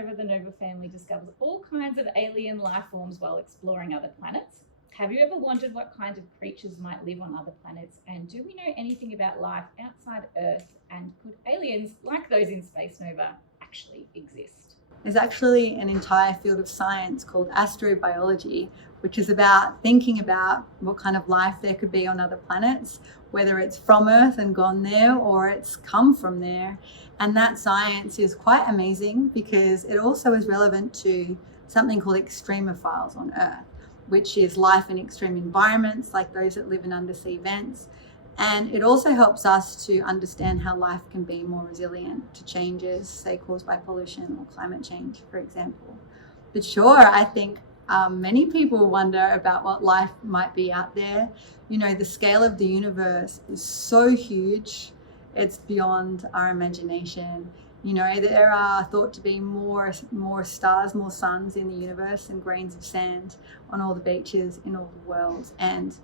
over, the Nova family discovers all kinds of alien life forms while exploring other planets. Have you ever wondered what kinds of creatures might live on other planets? And do we know anything about life outside Earth? And could aliens, like those in Space Nova, actually exist? There's actually an entire field of science called astrobiology, which is about thinking about what kind of life there could be on other planets, whether it's from Earth and gone there or it's come from there. And that science is quite amazing because it also is relevant to something called extremophiles on Earth, which is life in extreme environments like those that live in undersea vents. And it also helps us to understand how life can be more resilient to changes, say, caused by pollution or climate change, for example. But sure, I think many people wonder about what life might be out there. You know, the scale of the universe is so huge, it's beyond our imagination. You know, there are thought to be more stars, more suns in the universe than grains of sand on all the beaches in all the world. And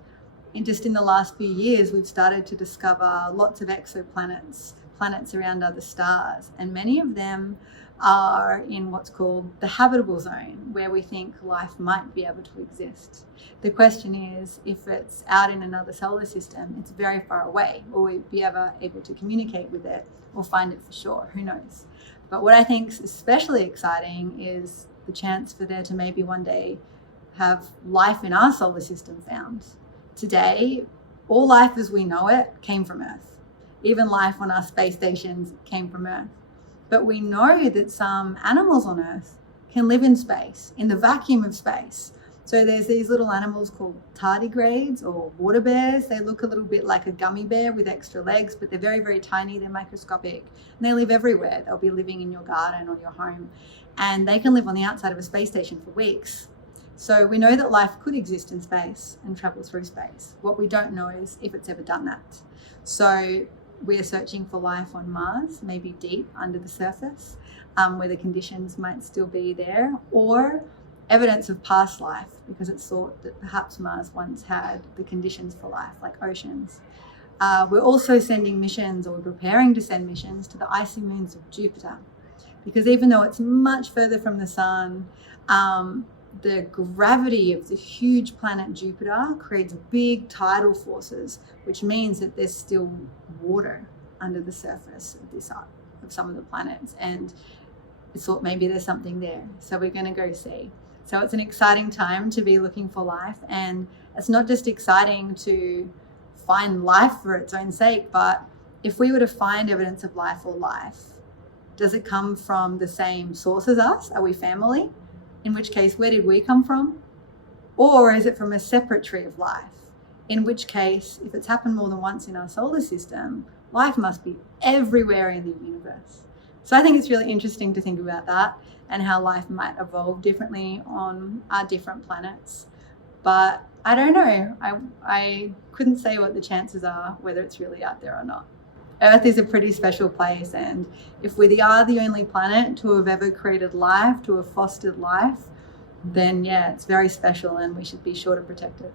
just in the last few years, we've started to discover lots of exoplanets, planets around other stars. And many of them are in what's called the habitable zone, where we think life might be able to exist. The question is, if it's out in another solar system, it's very far away. Will we be ever able to communicate with it or find it for sure? Who knows? But what I think is especially exciting is the chance for there to maybe one day have life in our solar system found. Today, all life as we know it came from Earth. Even life on our space stations came from Earth. But we know that some animals on Earth can live in space, in the vacuum of space. So there's these little animals called tardigrades or water bears. They look a little bit like a gummy bear with extra legs, but they're very, very tiny. They're microscopic. And they live everywhere. They'll be living in your garden or your home. And they can live on the outside of a space station for weeks. So we know that life could exist in space and travel through space. What we don't know is if it's ever done that. So we are searching for life on Mars, maybe deep under the surface, where the conditions might still be there, or evidence of past life, because it's thought that perhaps Mars once had the conditions for life, like oceans. We're also sending missions, or preparing to send missions, to the icy moons of Jupiter, because even though it's much further from the sun, the gravity of the huge planet Jupiter creates big tidal forces, which means that there's still water under the surface of some of the planets. And it's thought maybe there's something there. So we're going to go see. So it's an exciting time to be looking for life. And it's not just exciting to find life for its own sake, but if we were to find evidence of life or life, does it come from the same source as us? Are we family? In which case, where did we come from? Or is it from a separate tree of life? In which case, if it's happened more than once in our solar system, life must be everywhere in the universe. So I think it's really interesting to think about that and how life might evolve differently on our different planets. But I don't know. I couldn't say what the chances are, whether it's really out there or not. Earth is a pretty special place, and if we are the only planet to have ever created life, to have fostered life, then yeah, it's very special and we should be sure to protect it.